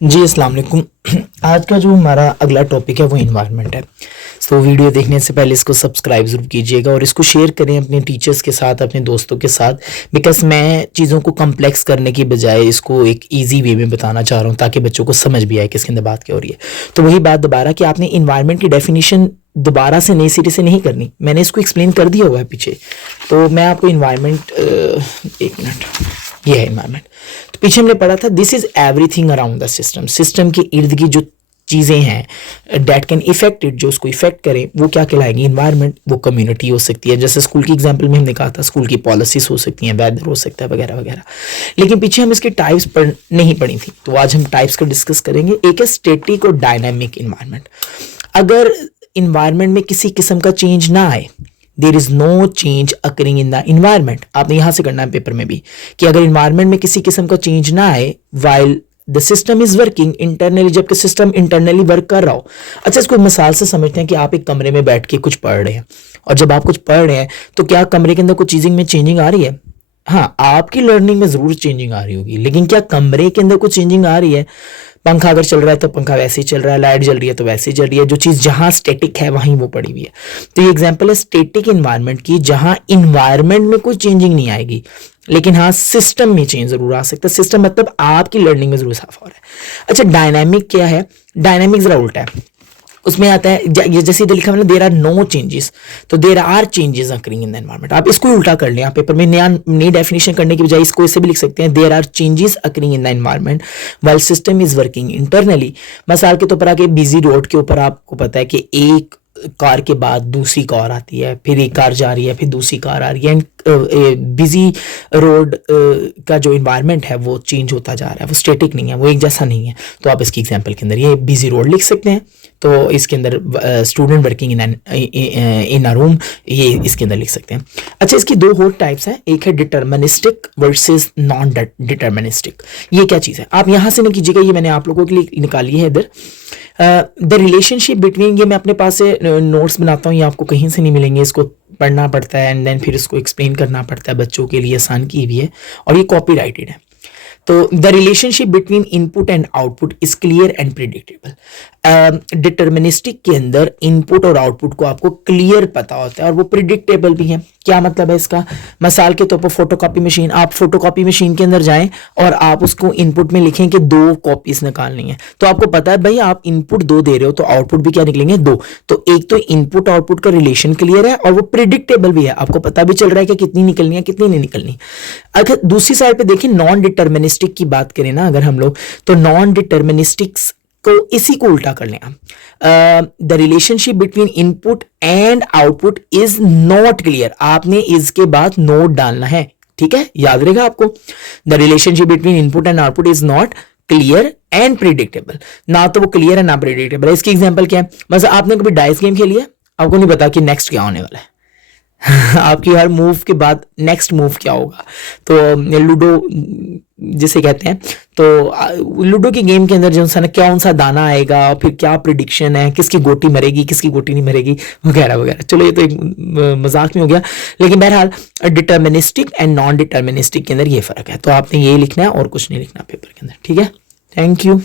जी अस्सलाम वालेकुम। आज का जो हमारा अगला टॉपिक है वो इन्वायरमेंट है। तो वीडियो देखने से पहले इसको सब्सक्राइब ज़रूर कीजिएगा और इसको शेयर करें अपने टीचर्स के साथ, अपने दोस्तों के साथ, बिकॉज मैं चीज़ों को कम्प्लेक्स करने की बजाय इसको एक ईजी वे में बताना चाह रहा हूँ ताकि बच्चों को समझ भी आए किसके अंदर बात क्या हो रही है। तो वही बात दोबारा कि आपने इन्वायरमेंट की डेफिनेशन दोबारा से नई सिरे से नहीं करनी, मैंने इसको एक्सप्लेन कर दिया हुआ है पीछे। तो मैं आपको इन्वायरमेंट, एक मिनट, ये है इन्वायरमेंट। तो पीछे हमने पढ़ा था this is everything around the system. System के इर्द की जो चीज़ें हैं डैट कैन इफेक्ट इट, जो उसको इफेक्ट करें, वो क्या कहलाएंगी? इन्वायरमेंट। वो कम्युनिटी हो सकती है, जैसे स्कूल की एग्जांपल में हमने कहा था स्कूल की पॉलिसीज हो सकती हैं, वेदर हो सकता है, वगैरह वगैरह। लेकिन पीछे हम इसकी टाइप्स नहीं पढ़ी थी, तो आज हम टाइप्स का डिस्कस करेंगे। एक है स्टैटिक और डायनामिक इन्वायरमेंट। अगर इन्वायरमेंट में किसी किस्म का चेंज ना आए, there is no change occurring in the environment. आपने यहां से करना है पेपर में भी कि अगर इन्वायरमेंट में किसी किस्म का चेंज ना आए while the system is working internally, जबकि सिस्टम इंटरनली वर्क कर रहा हो। अच्छा, इसको मिसाल से समझते हैं कि आप एक कमरे में बैठ के कुछ पढ़ रहे हैं, और जब आप कुछ पढ़ रहे हैं तो क्या कमरे के अंदर कुछ चीजिंग में चेंजिंग आ रही है? हाँ, आपकी लर्निंग में जरूर चेंजिंग आ रही होगी, लेकिन क्या कमरे के अंदर कुछ चेंजिंग आ रही है? पंखा अगर चल रहा है तो पंखा वैसे ही चल रहा है, लाइट जल रही है तो वैसे ही जल रही है, जो चीज़ जहां स्टैटिक है वहीं वो पड़ी हुई है। तो ये एग्जांपल है स्टैटिक इन्वायरमेंट की, जहां इन्वायरमेंट में कोई चेंजिंग नहीं आएगी, लेकिन हाँ सिस्टम में चेंज जरूर आ सकता है। सिस्टम मतलब आपकी लर्निंग में जरूर इजाफा हो रहा है। अच्छा, डायनामिक क्या है? डायनामिक जरा उल्टा है, उसमें आता है जैसे इधर लिखा है ना, देर आर नो चेंजेस, तो there are changes occurring in the environment. आप इसको उल्टा कर लें, आप पेपर में नई डेफिनेशन करने की बजाय इसको ऐसे भी लिख सकते हैं, there are changes occurring in the environment while system is working internally. मिसाल के तौर पर आके बिजी रोड के ऊपर आपको पता है कि एक कार के बाद दूसरी कार आती है, फिर एक कार जा रही है, फिर दूसरी कार आ रही है, एंड बिजी रोड का जो इन्वायरमेंट है वो चेंज होता जा रहा है, वो स्टैटिक नहीं है, वो एक जैसा नहीं है। तो आप इसकी एग्जांपल के अंदर ये बिजी रोड लिख सकते हैं, तो इसके अंदर student working in a room, ये इसके अंदर लिख सकते हैं। अच्छा, इसकी दो और टाइप्स हैं, एक है डिटर्मिनिस्टिक वर्सेस नॉन डिटर्मिनिस्टिक। ये क्या चीज़ है आप यहाँ से नहीं कीजिएगा, ये मैंने आप लोगों के लिए निकाली है इधर। द रिलेशनशिप बिटवीन, ये मैं अपने पास से नोट्स बनाता हूँ, ये आपको कहीं से नहीं मिलेंगे, इसको पढ़ना पड़ता है एंड देन फिर इसको एक्सप्लेन करना पड़ता है, बच्चों के लिए आसान की हुई है, और ये कॉपीराइटेड है। तो the relationship between input and output is clear and predictable. Deterministic के अंदर इनपुट और आउटपुट को आपको क्लियर पता होता है और वो प्रिडिक्टेबल भी है। क्या मतलब है इसका? मिसाल के तौर पर फोटोकॉपी मशीन, आप फोटोकॉपी मशीन के अंदर जाएं और आप उसको इनपुट में लिखें कि 2 कॉपीज निकालनी है, तो आपको पता है भाई आप इनपुट 2 दे रहे हो तो आउटपुट भी क्या निकलेंगे? 2। तो एक तो इनपुट आउटपुट का रिलेशन क्लियर है और वो प्रिडिक्टेबल भी है, आपको पता भी चल रहा है कि कितनी निकलनी है कितनी नहीं निकलनी। अगर दूसरी साइड पे देखें, नॉन डिटर्मिनिस्टिक की बात करें ना अगर हम लोग, तो नॉन डिटर्मिनिस्टिक्स को इसी को उल्टा कर लें। The relationship between input and output is not clear, आपने इसके बाद नोट डालना है, ठीक है, याद रहेगा आपको। The relationship between input and output is not clear and predictable, ना तो वो क्लियर है ना प्रिडिक्टेबल है। इसकी एग्जांपल क्या है? मतलब आपने कभी डाइस गेम खेली है, आपको नहीं पता कि नेक्स्ट क्या होने वाला है आपकी हर मूव के बाद नेक्स्ट मूव क्या होगा। तो लूडो जिसे कहते हैं, तो लूडो की गेम के अंदर जो सा कौन सा दाना आएगा, फिर क्या प्रिडिक्शन है, किसकी गोटी मरेगी किसकी गोटी नहीं मरेगी, वगैरह वगैरह। चलो ये तो एक मजाक में हो गया, लेकिन बहरहाल डिटर्मिनिस्टिक एंड नॉन डिटर्मिनिस्टिक के अंदर ये फर्क है। तो आपने ये लिखना है और कुछ नहीं लिखना पेपर के अंदर, ठीक है। Thank you.